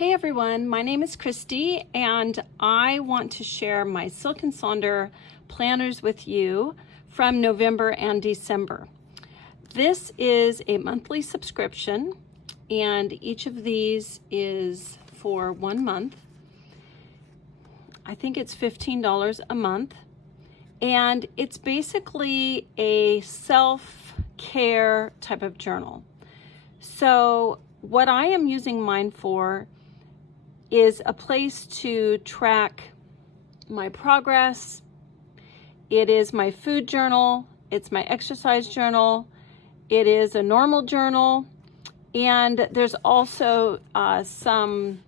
Hey everyone, my name is Christy and I want to share my Silk and Sonder planners with you from November and December. This is a monthly subscription and each of these is for 1 month. I think it's $15 a month, and it's basically a self-care type of journal. So what I am using mine for is a place to track my progress. It is my food journal, it's my exercise journal, it is a normal journal, and there's also some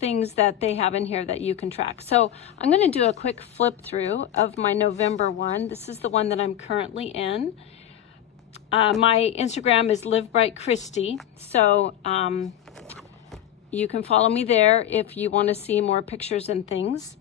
things that they have in here that you can track. So I'm going to do a quick flip through of my November one. This is the one that I'm currently in. My Instagram is Live Bright Christy, so you can follow me there if you want to see more pictures and things.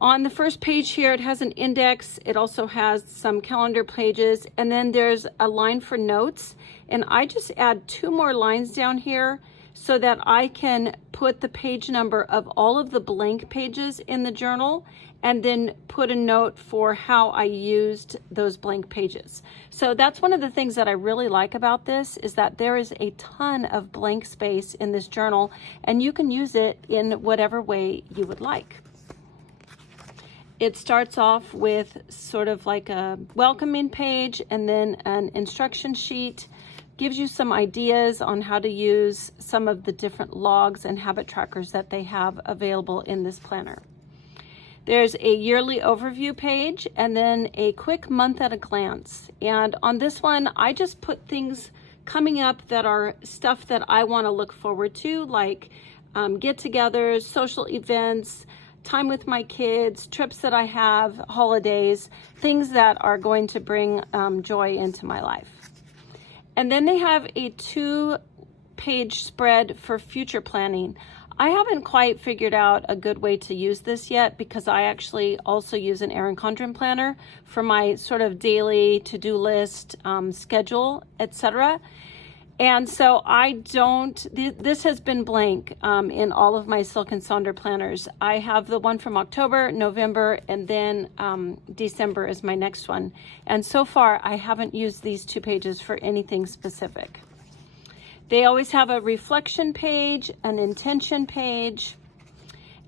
On the first page here, it has an index. It also has some calendar pages, and then there's a line for notes. And I just add 2 more lines down here so that I can put the page number of all of the blank pages in the journal and then put a note for how I used those blank pages. So that's one of the things that I really like about this, is that there is a ton of blank space in this journal and you can use it in whatever way you would like. It starts off with sort of like a welcoming page and then an instruction sheet. Gives you some ideas on how to use some of the different logs and habit trackers that they have available in this planner. There's a yearly overview page and then a quick month at a glance. And on this one, I just put things coming up that are stuff that I want to look forward to, like get-togethers, social events, time with my kids, trips that I have, holidays, things that are going to bring joy into my life. And then they have a 2-page spread for future planning. I haven't quite figured out a good way to use this yet, because I actually also use an Erin Condren planner for my sort of daily to-do list, schedule, etc. And so this has been blank in all of my Silk and Sonder planners. I have the one from October, November, and then December is my next one. And so far, I haven't used these 2 pages for anything specific. They always have a reflection page, an intention page,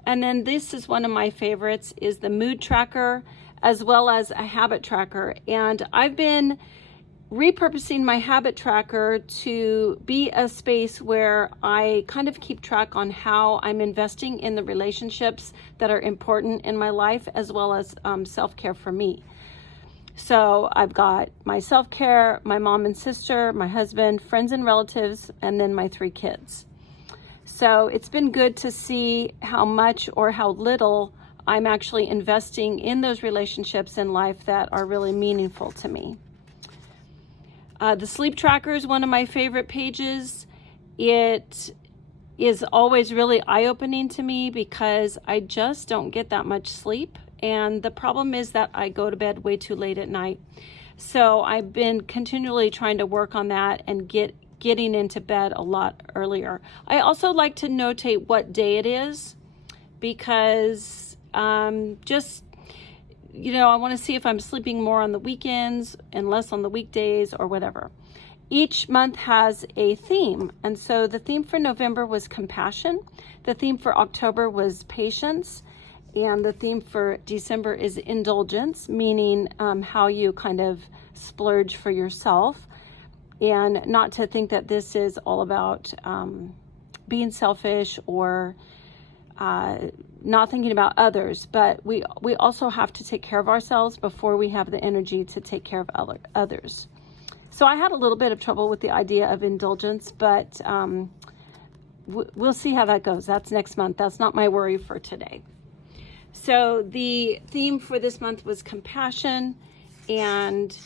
and then this is one of my favorites, is the mood tracker, as well as a habit tracker. And I've been repurposing my habit tracker to be a space where I kind of keep track on how I'm investing in the relationships that are important in my life, as well as self-care for me. So I've got my self-care, my mom and sister, my husband, friends and relatives, and then my 3 kids. So it's been good to see how much or how little I'm actually investing in those relationships in life that are really meaningful to me. The sleep tracker is one of my favorite pages. It is always really eye-opening to me because I just don't get that much sleep. And the problem is that I go to bed way too late at night. So I've been continually trying to work on that and getting into bed a lot earlier. I also like to notate what day it is, because I want to see if I'm sleeping more on the weekends and less on the weekdays or whatever. Each month has a theme. And so the theme for November was compassion. The theme for October was patience. And the theme for December is indulgence, meaning how you kind of splurge for yourself. And not to think that this is all about being selfish or not thinking about others, but we also have to take care of ourselves before we have the energy to take care of others. So I had a little bit of trouble with the idea of indulgence, but we'll see how that goes. That's next month. That's not my worry for today. So the theme for this month was compassion, and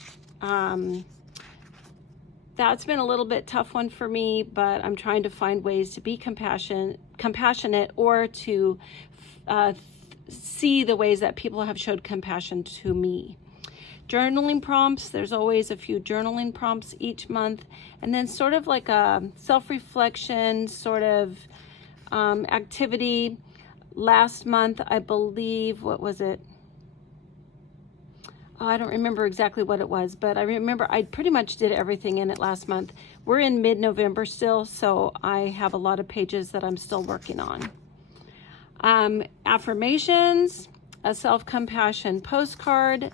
that's been a little bit tough one for me, but I'm trying to find ways to be compassionate or to see the ways that people have showed compassion to me. Journaling prompts, there's always a few journaling prompts each month, and then sort of like a self-reflection, sort of activity last month, I believe. What was it? Oh, I don't remember exactly what it was, but I remember I pretty much did everything in it last month. We're in mid-November still, so I have a lot of pages that I'm still working on. Affirmations, a self-compassion postcard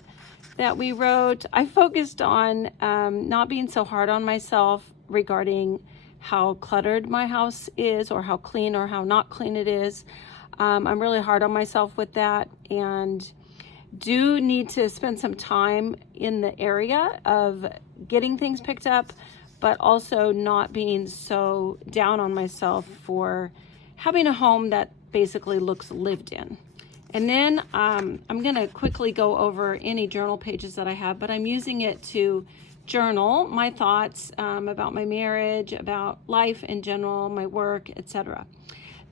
that we wrote. I focused on not being so hard on myself regarding how cluttered my house is, or how clean or how not clean it is. I'm really hard on myself with that, and do need to spend some time in the area of getting things picked up, but also not being so down on myself for having a home that basically looks lived in. And then I'm going to quickly go over any journal pages that I have, but I'm using it to journal my thoughts about my marriage, about life in general, my work, etc.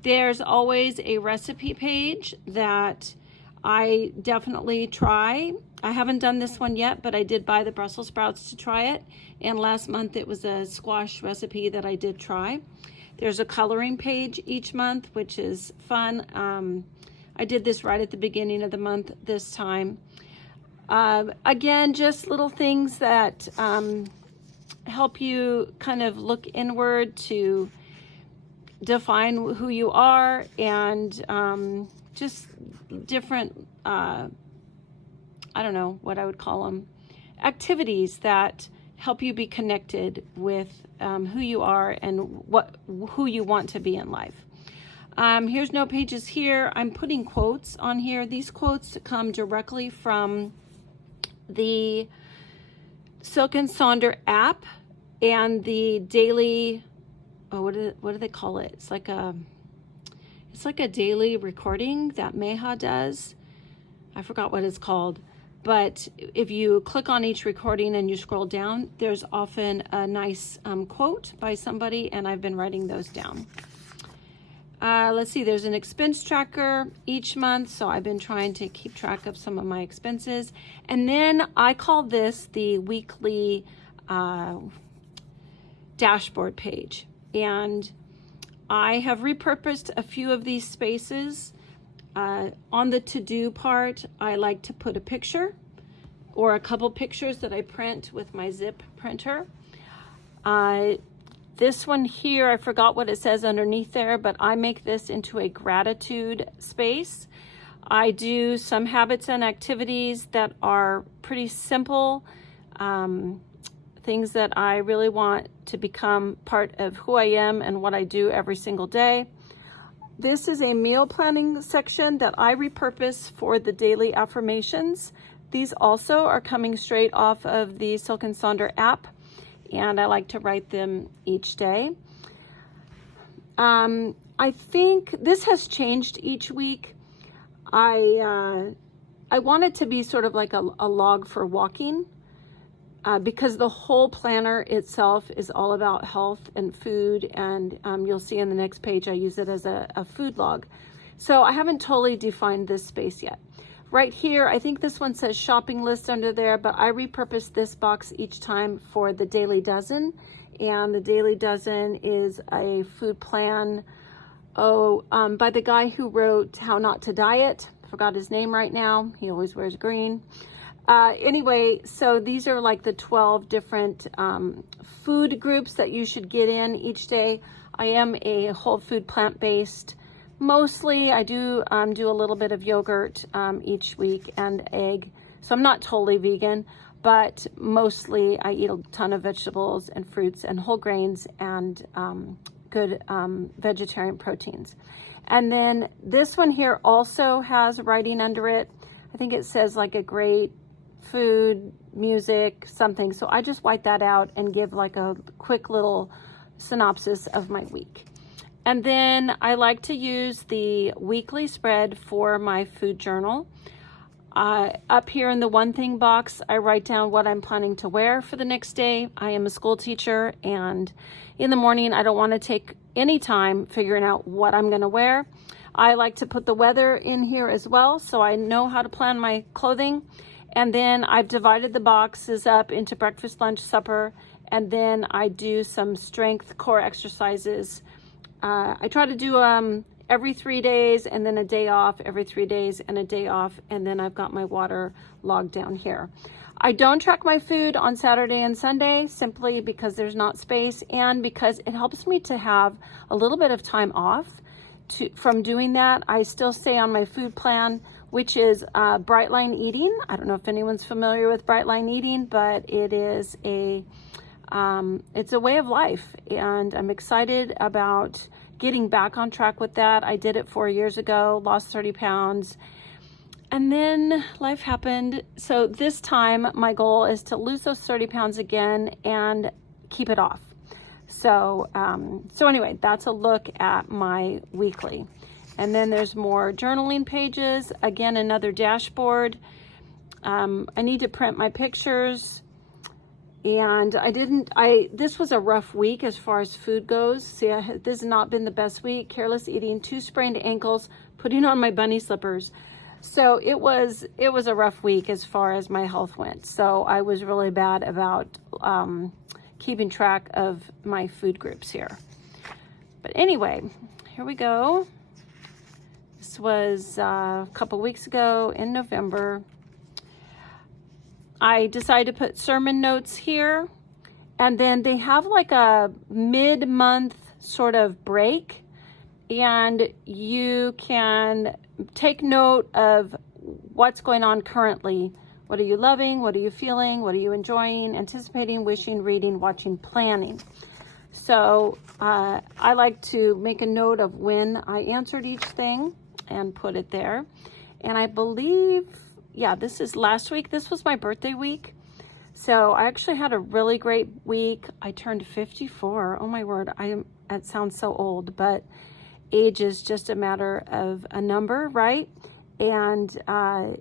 There's always a recipe page that I definitely try. I haven't done this one yet, but I did buy the Brussels sprouts to try it. And last month it was a squash recipe that I did try. There's a coloring page each month, which is fun. I did this right at the beginning of the month this time. Again, just little things that help you kind of look inward to define who you are, and just different, I don't know what I would call them, activities that help you be connected with who you are and who you want to be in life. Here's no pages here. I'm putting quotes on here. These quotes come directly from the Silk and Sonder app and the daily, what do they call it? It's like a daily recording that Meha does. I forgot what it's called. But if you click on each recording and you scroll down, there's often a nice quote by somebody, and I've been writing those down. Let's see, there's an expense tracker each month, so I've been trying to keep track of some of my expenses. And then I call this the weekly dashboard page. And I have repurposed a few of these spaces. On the to-do part, I like to put a picture or a couple pictures that I print with my zip printer. This one here, I forgot what it says underneath there, but I make this into a gratitude space. I do some habits and activities that are pretty simple, things that I really want to become part of who I am and what I do every single day. This is a meal planning section that I repurpose for the daily affirmations. These also are coming straight off of the Silk and Sonder app, and I like to write them each day. I think this has changed each week. I want it to be sort of like a log for walking, because the whole planner itself is all about health and food, and you'll see in the next page I use it as a food log. So I haven't totally defined this space yet. Right here, I think this one says shopping list under there, but I repurpose this box each time for the Daily Dozen. And the Daily Dozen is a food plan by the guy who wrote How Not to Diet. I forgot his name right now. He always wears green. Anyway, so these are like the 12 different food groups that you should get in each day. I am a whole food plant-based. Mostly I do do a little bit of yogurt each week and egg. So I'm not totally vegan, but mostly I eat a ton of vegetables and fruits and whole grains and good vegetarian proteins. And then this one here also has writing under it. I think it says like a great food, music, something. So I just white that out and give like a quick little synopsis of my week. And then I like to use the weekly spread for my food journal. Up here in the one thing box, I write down what I'm planning to wear for the next day. I am a school teacher, and in the morning, I don't want to take any time figuring out what I'm going to wear. I like to put the weather in here as well, so I know how to plan my clothing. And then I've divided the boxes up into breakfast, lunch, supper, and then I do some strength core exercises I try to do every 3 days and then a day off, every 3 days and a day off, and then I've got my water logged down here. I don't track my food on Saturday and Sunday simply because there's not space, and because it helps me to have a little bit of time off from doing that. I still stay on my food plan, which is bright line eating. I don't know if anyone's familiar with bright line eating, but it is it's a way of life, and I'm excited about getting back on track with that. I did it 4 years ago, lost 30 pounds, and then life happened. So this time my goal is to lose those 30 pounds again and keep it off. So, so anyway, that's a look at my weekly. And then there's more journaling pages. Again, another dashboard. I need to print my pictures. And this was a rough week as far as food goes. See, this has not been the best week. Careless eating, 2 sprained ankles, putting on my bunny slippers. So it was a rough week as far as my health went. So I was really bad about keeping track of my food groups here. But anyway, here we go. This was a couple weeks ago in November. I decided to put sermon notes here, and then they have like a mid-month sort of break, and you can take note of what's going on currently. What are you loving? What are you feeling? What are you enjoying, anticipating, wishing, reading, watching, planning? So I like to make a note of when I answered each thing and put it there. And I believe, yeah, this is last week. This was my birthday week. So I actually had a really great week. I turned 54. Oh my word. It sounds so old, but age is just a matter of a number, right? And I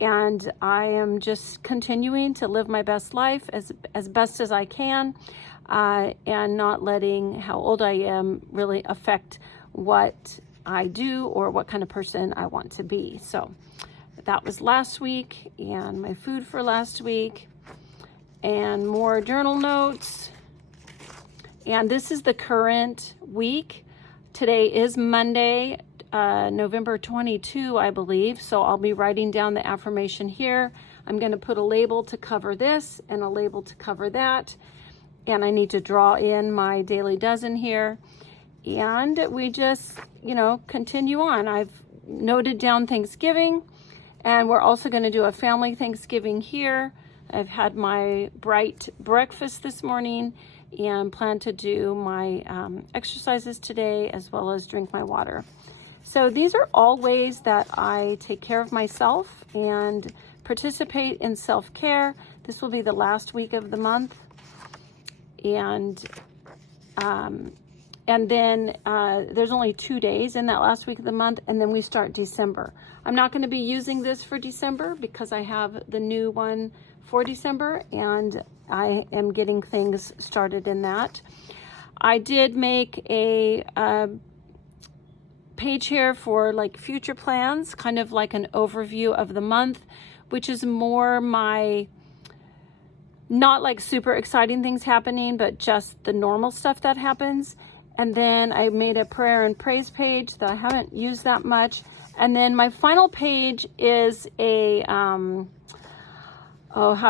am just continuing to live my best life as best as I can, and not letting how old I am really affect what I do or what kind of person I want to be. So that was last week, and my food for last week, and more journal notes. And this is the current week. Today is Monday, November 22, I believe. So I'll be writing down the affirmation here. I'm going to put a label to cover this and a label to cover that. And I need to draw in my daily dozen here. And we just, continue on. I've noted down Thanksgiving, and we're also going to do a family Thanksgiving here. I've had my bright breakfast this morning and plan to do my exercises today, as well as drink my water. So these are all ways that I take care of myself and participate in self-care. This will be the last week of the month. And then there's only 2 days in that last week of the month, and then we start December. I'm not going to be using this for December because I have the new one for December, and I am getting things started in that. I did make a page here for like future plans, kind of like an overview of the month, which is more my, not like super exciting things happening, but just the normal stuff that happens. And then I made a prayer and praise page that I haven't used that much. And then my final page is a, how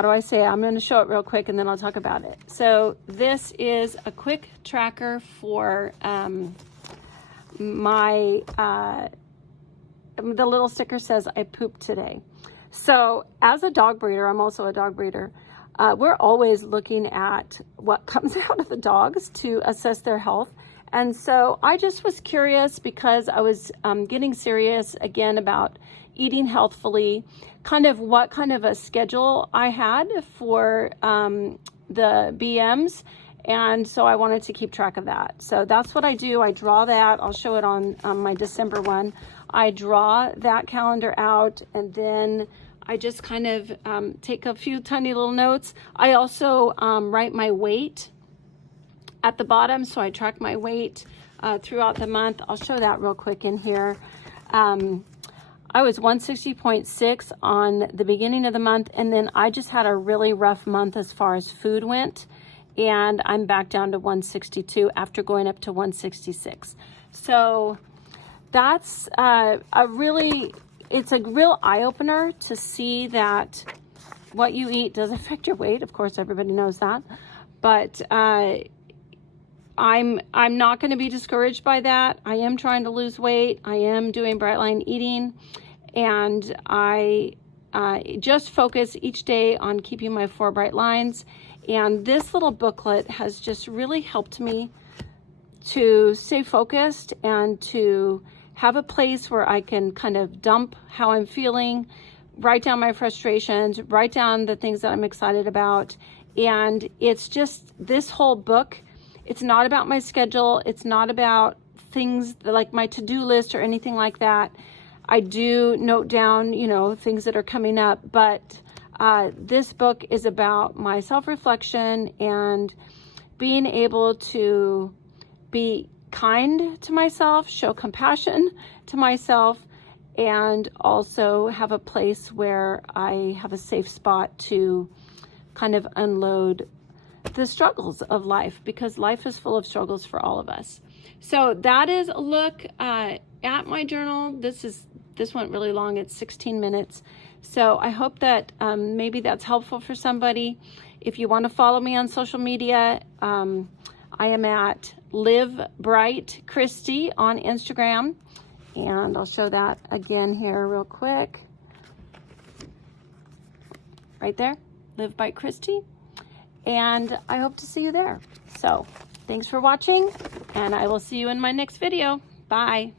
do I say it? I'm going to show it real quick and then I'll talk about it. So this is a quick tracker for my, the little sticker says, I pooped today. So as a dog breeder, I'm also a dog breeder. We're always looking at what comes out of the dogs to assess their health. And so I just was curious because I was getting serious again about eating healthfully, kind of what kind of a schedule I had for the BMs. And so I wanted to keep track of that. So that's what I do. I draw that. I'll show it on my December one. I draw that calendar out, and then I just kind of take a few tiny little notes. I also write my weight at the bottom, so I track my weight throughout the month. I'll show that real quick in here. I was 160.6 on the beginning of the month, and then I just had a really rough month as far as food went. and I'm back down to 162 after going up to 166. So that's it's a real eye-opener to see that what you eat does affect your weight. Of course, everybody knows that, but I'm not going to be discouraged by that. I am trying to lose weight. I am doing bright line eating, and I just focus each day on keeping my 4 bright lines. And this little booklet has just really helped me to stay focused and to have a place where I can kind of dump how I'm feeling, write down my frustrations, write down the things that I'm excited about. And it's just, this whole book, it's not about my schedule. It's not about things like my to-do list or anything like that. I do note down, you know, things that are coming up, but this book is about my self-reflection and being able to be kind to myself, show compassion to myself, and also have a place where I have a safe spot to kind of unload the struggles of life, because life is full of struggles for all of us. So that is a look at my journal. This went really long. It's 16 minutes. So I hope that maybe that's helpful for somebody. If you want to follow me on social media, I am at Live Bright Christy on Instagram. And I'll show that again here real quick. Right there, Live Bright Christy. And I hope to see you there. So thanks for watching, and I will see you in my next video. Bye.